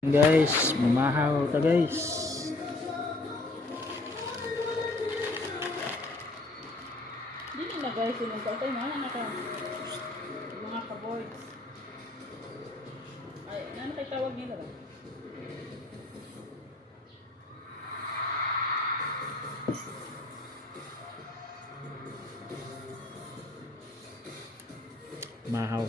Guys, mamahaw ta guys. Dili na guys, sinugay tayo mana na ka. Mga ka-boards. Ay, ano kay tawag nila ba? Mahaw.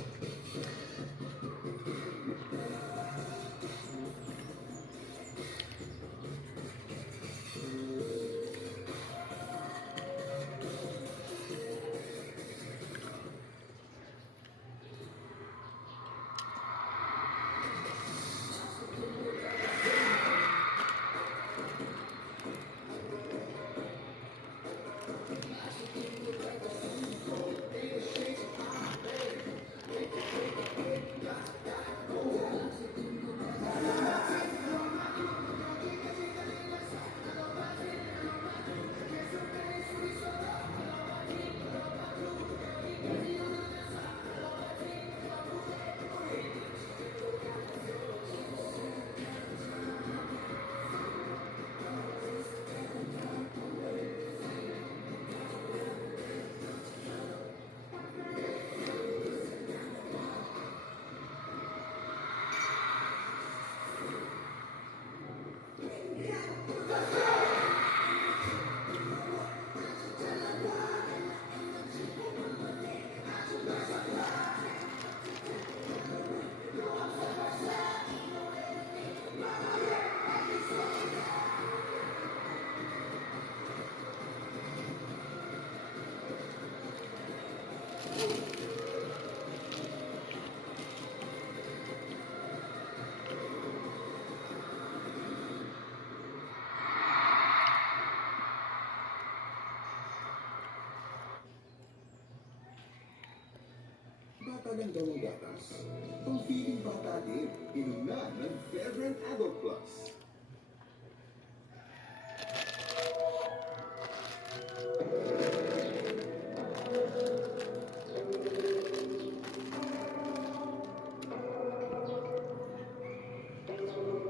Bata ng gawang gatas. Pang-feeling bata din. Inom na ng Beverend Adult Plus.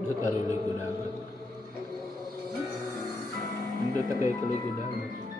Dito tayo ligo dagat. Dito tayo kaligo dagat.